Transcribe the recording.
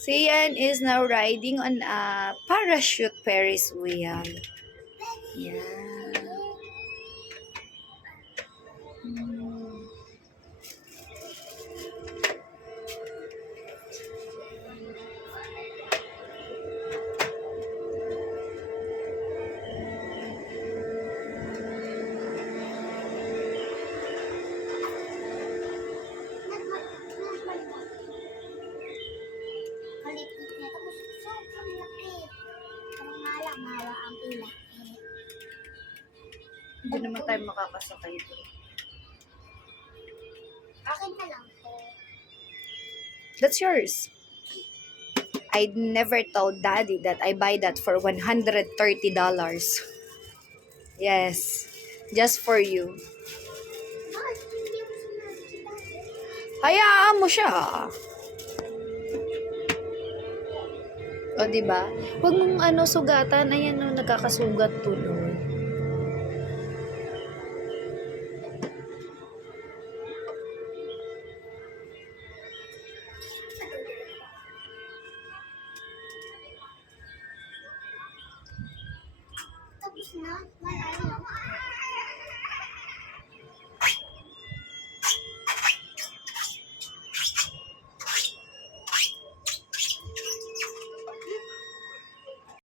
Sian is now riding on a parachute Ferris wheel. Yeah. Kalipit niya. Tapos sobrang laki. Parang nga lang, mahawa ang pila. Hindi naman tayo makakasakay ito. Akin na lang po. That's yours. I never told Daddy that I buy that for $130. Yes. Just for you. Bakit hindi ako sinabi kita? Hayaan mo siya. O, diba? Huwag mong sugatan. Ayan, nagkakasugat tuloy. Tapos na. Wala lang.